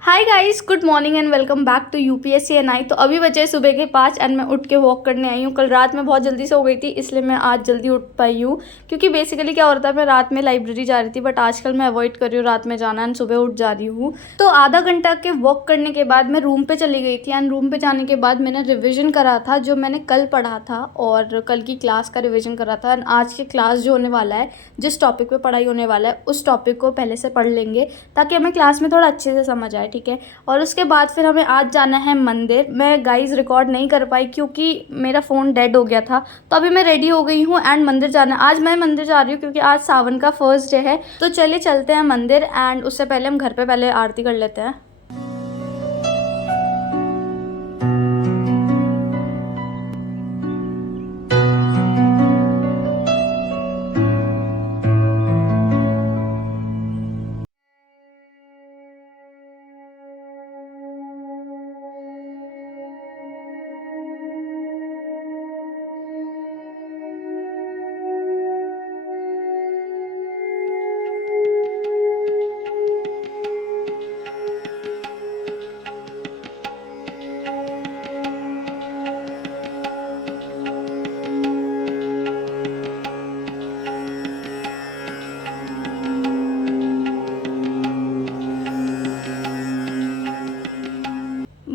Hi guys, good morning and welcome back to UPSC NI. तो अभी बजे सुबह के 5 एंड मैं उठ के वॉक करने आई हूँ। कल रात में बहुत जल्दी सो गई थी, इसलिए मैं आज जल्दी उठ पाई हूँ। क्योंकि बेसिकली क्या होता है, मैं रात में लाइब्रेरी जा रही थी, बट आजकल मैं अवॉइड कर रही हूँ रात में जाना एंड सुबह उठ जा रही हूँ। तो आधा घंटा के वॉक करने के बाद मैं रूम पे चली गई थी एंड रूम पे जाने के बाद मैंने रिविजन करा था जो मैंने कल पढ़ा था, और कल की क्लास का रिविजन करा था। एंड आज की क्लास जो होने वाला है, जिस टॉपिक पे पढ़ाई होने वाला है, उस टॉपिक को पहले से पढ़ लेंगे ताकि हमें क्लास में थोड़ा अच्छे से समझ आए, ठीक है। और उसके बाद फिर हमें आज जाना है मंदिर। मैं गाइस रिकॉर्ड नहीं कर पाई क्योंकि मेरा फ़ोन डेड हो गया था। तो अभी मैं रेडी हो गई हूँ एंड मंदिर जाना है। आज मैं मंदिर जा रही हूँ क्योंकि आज सावन का फर्स्ट डे है। तो चलिए चलते हैं मंदिर, एंड उससे पहले हम घर पे पहले आरती कर लेते हैं।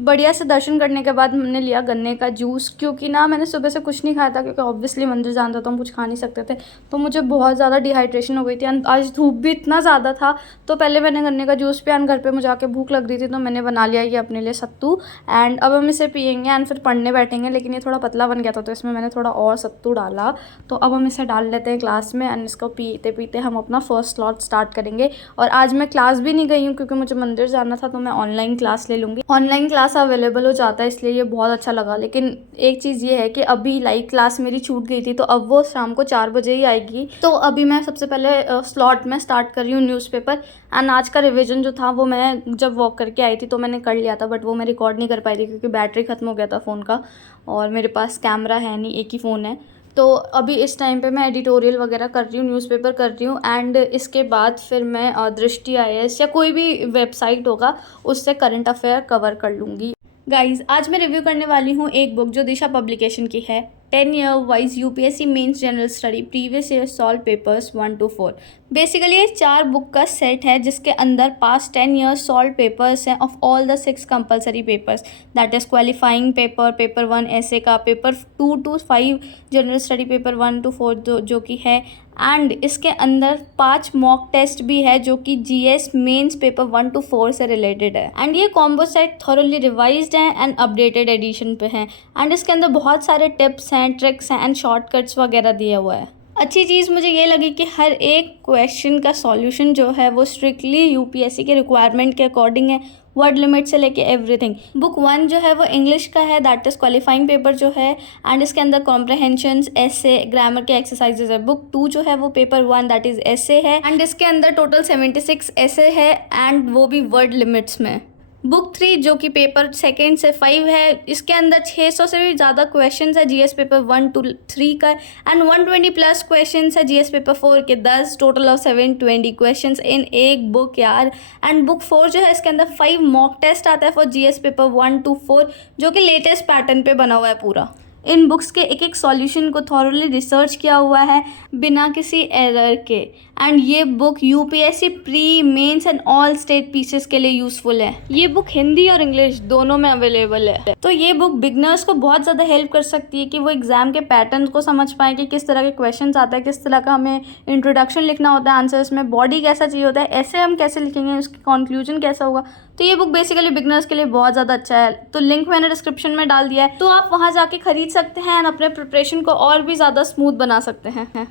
बढ़िया से दर्शन करने के बाद हमने लिया गन्ने का जूस, क्योंकि ना मैंने सुबह से कुछ नहीं खाया था, क्योंकि ऑब्वियसली मंदिर जाना था तो हम कुछ खा नहीं सकते थे। तो मुझे बहुत ज़्यादा डिहाइड्रेशन हो गई थी एंड आज धूप भी इतना ज़्यादा था। तो पहले मैंने गन्ने का जूस पिया एंड घर पे मुझे आके भूख लग रही थी, तो मैंने बना लिया ये अपने लिए सत्तू। एंड अब हम इसे पियेंगे एंड फिर पढ़ने बैठेंगे। लेकिन ये थोड़ा पतला बन गया था तो इसमें मैंने थोड़ा और सत्तू डाला। तो अब हम इसे डाल लेते हैं ग्लास में एंड इसको पीते पीते हम अपना फर्स्ट स्लॉट स्टार्ट करेंगे। और आज मैं क्लास भी नहीं गई हूँ क्योंकि मुझे मंदिर जाना था, तो मैं ऑनलाइन क्लास ले लूँगी। ऑनलाइन क्लास अवेलेबल हो जाता है, इसलिए ये बहुत अच्छा लगा। लेकिन एक चीज़ ये है कि अभी लाइव क्लास मेरी छूट गई थी, तो अब वो शाम को 4 बजे ही आएगी। तो अभी मैं सबसे पहले स्लॉट में स्टार्ट कर रही हूँ न्यूज़पेपर। एंड आज का रिवीजन जो था वो मैं जब वॉक करके आई थी तो मैंने कर लिया था, बट वो मैं रिकॉर्ड नहीं कर पाई थी क्योंकि बैटरी ख़त्म हो गया था फ़ोन का, और मेरे पास कैमरा है नहीं, एक ही फ़ोन है। तो अभी इस टाइम पे मैं एडिटोरियल वगैरह कर रही हूँ, न्यूज़पेपर कर रही हूँ। एंड इसके बाद फिर मैं दृष्टि आईएएस या कोई भी वेबसाइट होगा उससे करंट अफेयर कवर कर लूँगी। गाइज, आज मैं रिव्यू करने वाली हूँ एक बुक जो दिशा पब्लिकेशन की है, 10 year wise UPSC mains general study previous year solve papers 1 to 4। Basically ये 4 बुक का सेट है जिसके अंदर पास्ट 10 ईयर्स सॉल्व पेपर्स हैं of all the 6 compulsory papers, that is qualifying paper, paper 1 ऐसे का, paper 2 to 5 general study, paper 1 to 4 जो कि है। एंड इसके अंदर 5 मॉक टेस्ट भी है जो कि जीएस मेंस पेपर 1 to 4 से रिलेटेड है। एंड ये कॉम्बो सेट थॉरली रिवाइज्ड है एंड अपडेटेड एडिशन पे है। एंड इसके अंदर बहुत सारे टिप्स हैं, ट्रिक्स हैं एंड शॉर्टकट्स वगैरह दिया हुआ है। अच्छी चीज़ मुझे ये लगी कि हर एक क्वेश्चन का सॉल्यूशन जो है वो स्ट्रिक्टली यूपीएससी के रिक्वायरमेंट के अकॉर्डिंग है, वर्ड लिमिट से लेके एवरीथिंग। बुक 1 जो है वो इंग्लिश का है, दैट इज क्वालिफाइंग पेपर जो है। एंड इसके अंदर कॉम्प्रहेंशंस, एसे, ग्रामर के एक्सरसाइजेज है। बुक 2 जो है वो पेपर 1 दैट इज एसे है, एंड इसके अंदर टोटल 76 एसे है एंड वो भी वर्ड लिमिट्स में। बुक 3 जो कि पेपर 2 से 5 है, इसके अंदर 600 से भी ज़्यादा क्वेश्चंस है जीएस पेपर 1 to 3 का, एंड 120 प्लस क्वेश्चंस है जीएस पेपर 4 के, 10 टोटल ऑफ 720 क्वेश्चंस इन एक बुक यार। एंड बुक 4 जो है इसके अंदर 5 मॉक टेस्ट आता है फॉर जीएस पेपर 1 to 4 जो कि लेटेस्ट पैटर्न पे बना हुआ है पूरा। इन बुक्स के एक एक सॉल्यूशन को थॉरली रिसर्च किया हुआ है बिना किसी एरर के। एंड ये book UPSC pre, mains and all state PCS के लिए यूजफुल है। ये बुक हिंदी और इंग्लिश दोनों में अवेलेबल है। तो ये बुक बिगनर्स को बहुत ज़्यादा हेल्प कर सकती है कि वो एग्जाम के पैटर्न को समझ पाए कि किस तरह के क्वेश्चन आते हैं, किस तरह का हमें इंट्रोडक्शन लिखना होता है आंसर्स में, बॉडी कैसा चाहिए होता है, ऐसे हम कैसे लिखेंगे, उसकी कंक्लूजन कैसा होगा। तो ये बुक बेसिकली बिगनर्स के लिए बहुत ज़्यादा अच्छा है। तो लिंक मैंने डिस्क्रिप्शन में डाल दिया है, तो आप वहाँ जाके खरीद सकते हैं और अपने प्रिपरेशन को और भी ज़्यादा स्मूथ बना सकते हैं।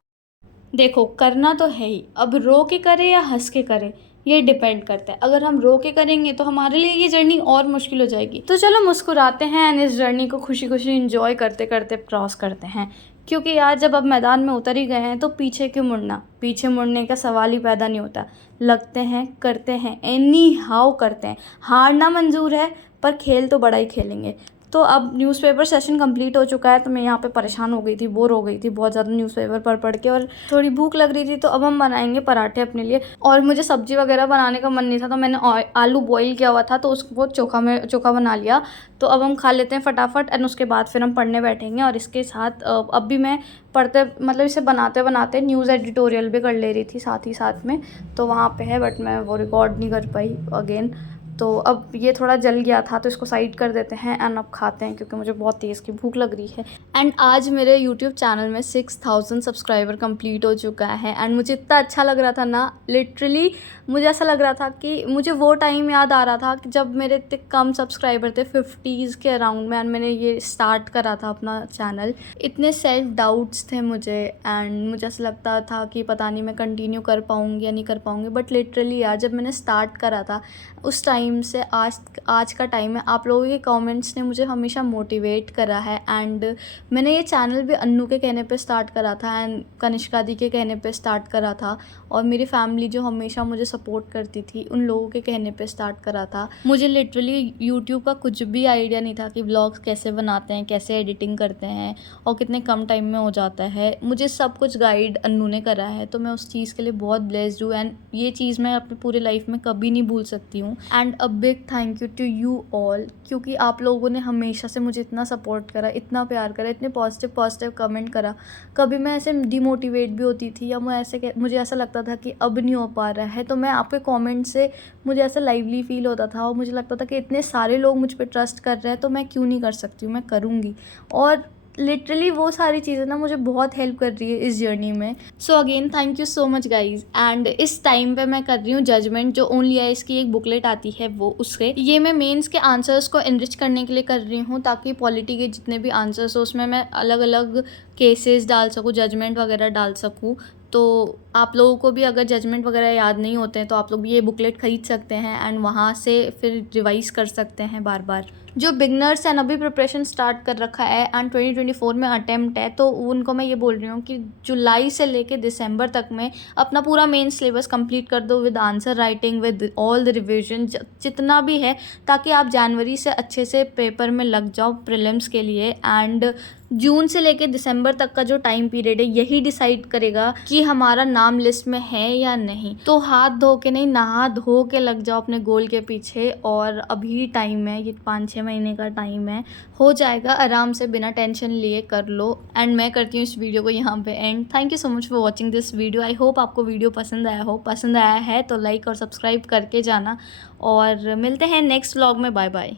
देखो, करना तो है ही, अब रो के करें या हंस के करें ये डिपेंड करता है। अगर हम रो के करेंगे तो हमारे लिए ये जर्नी और मुश्किल हो जाएगी। तो चलो मुस्कुराते हैं एंड इस जर्नी को खुशी खुशी इंजॉय करते करते क्रॉस करते हैं। क्योंकि यार जब अब मैदान में उतर ही गए हैं तो पीछे क्यों मुड़ना, पीछे मुड़ने का सवाल ही पैदा नहीं होता। लगते हैं, करते हैं, एनी हाउ करते हैं। हारना मंजूर है पर खेल तो बड़ा ही खेलेंगे। तो अब न्यूज़पेपर सेशन कंप्लीट हो चुका है, तो मैं यहाँ पे परेशान हो गई थी, बोर हो गई थी बहुत ज़्यादा न्यूज़पेपर पढ़ के, और थोड़ी भूख लग रही थी। तो अब हम बनाएंगे पराठे अपने लिए, और मुझे सब्जी वगैरह बनाने का मन नहीं था, तो मैंने आलू बॉईल किया हुआ था, तो उसको चोखा बना लिया। तो अब हम खा लेते हैं फटाफट, एंड उसके बाद फिर हम पढ़ने बैठेंगे। और इसके साथ अब भी मैं पढ़ते मतलब इसे बनाते बनाते न्यूज़ एडिटोरियल भी कर ले रही थी साथ ही साथ में, तो वहाँ पे है, बट मैं वो रिकॉर्ड नहीं कर पाई अगेन। तो अब ये थोड़ा जल गया था, तो इसको साइड कर देते हैं एंड अब खाते हैं, क्योंकि मुझे बहुत तेज़ की भूख लग रही है। एंड आज मेरे यूट्यूब चैनल में 6000 सब्सक्राइबर कंप्लीट हो चुका है, एंड मुझे इतना अच्छा लग रहा था ना, लिटरली मुझे ऐसा लग रहा था कि मुझे वो टाइम याद आ रहा था कि जब मेरे इतने कम सब्सक्राइबर थे, 50s के अराउंड में, एंड मैंने ये स्टार्ट करा था अपना चैनल। इतने सेल्फ डाउट्स थे मुझे, एंड मुझे ऐसा लगता था कि पता नहीं मैं कंटिन्यू कर पाऊँगी या नहीं कर पाऊँगी, बट लिटरली यार जब मैंने स्टार्ट करा था उस टाइम से आज का टाइम है, आप लोगों के कमेंट्स ने मुझे हमेशा मोटिवेट करा है। एंड मैंने ये चैनल भी अन्नू के कहने पे स्टार्ट करा था, एंड कनिष्का दी के कहने पे स्टार्ट करा था, और मेरी फैमिली जो हमेशा मुझे सपोर्ट करती थी उन लोगों के कहने पे स्टार्ट करा था। मुझे लिटरली यूट्यूब का कुछ भी आइडिया नहीं था कि व्लॉग्स कैसे बनाते हैं, कैसे एडिटिंग करते हैं, और कितने कम टाइम में हो जाता है। मुझे सब कुछ गाइड अन्नू ने करा है, तो मैं उस चीज़ के लिए बहुत ब्लेस्ड हूँ, एंड ये चीज़ मैं अपनी पूरी लाइफ में कभी नहीं भूल सकती हूँ। And a big thank you to you all, क्योंकि आप लोगों ने हमेशा से मुझे इतना सपोर्ट करा, इतना प्यार करा, इतने पॉजिटिव कमेंट करा। कभी मैं ऐसे डिमोटिवेट भी होती थी, या मुझे ऐसा लगता था कि अब नहीं हो पा रहा है, तो मैं आपके कमेंट से मुझे ऐसा लाइवली फील होता था, और मुझे लगता था कि इतने सारे लोग मुझ पर ट्रस्ट कर रहे हैं, तो मैं क्यों नहीं कर सकती हूँ, मैं करूँगी। और लिटरली वो सारी चीज़ें ना मुझे बहुत हेल्प कर रही है इस जर्नी में। So again thank you so much guys. And इस टाइम पे मैं कर रही हूँ जजमेंट, जो ओनली आई की एक बुकलेट आती है वो, उससे ये मैं मेंस के आंसर्स को एनरिच करने के लिए कर रही हूँ, ताकि पॉलिटी के जितने भी आंसर्स हो उसमें मैं अलग अलग केसेस डाल सकूँ, जजमेंट वगैरह डाल सकूँ। तो आप लोगों को भी अगर जजमेंट वगैरह याद नहीं होते हैं, तो आप लोग ये बुकलेट ख़रीद सकते हैं, एंड वहाँ से फिर रिवाइज़ कर सकते हैं बार बार। जो बिगनर्स हैं, अभी प्रिपरेशन स्टार्ट कर रखा है एंड 2024 में अटेम्प्ट है, तो उनको मैं ये बोल रही हूँ कि जुलाई से लेके दिसंबर तक में अपना पूरा मेन सिलेबस कंप्लीट कर दो, with answer writing, with all the revision, जितना भी है, ताकि आप जनवरी से अच्छे से पेपर में लग जाओ प्रीलिम्स के लिए। एंड जून से लेके दिसंबर तक का जो टाइम पीरियड है, यही डिसाइड करेगा कि हमारा नाम लिस्ट में है या नहीं। तो हाथ धो के नहीं, नहा धो के लग जाओ अपने गोल के पीछे, और अभी टाइम है, ये 5-6 महीने का टाइम है, हो जाएगा आराम से, बिना टेंशन लिए कर लो। एंड मैं करती हूँ इस वीडियो को यहाँ पे and. Thank you so much for watching this video. I hope आपको वीडियो पसंद आया हो। पसंद आया है तो लाइक और सब्सक्राइब करके जाना, और मिलते हैं नेक्स्ट व्लॉग में। Bye bye.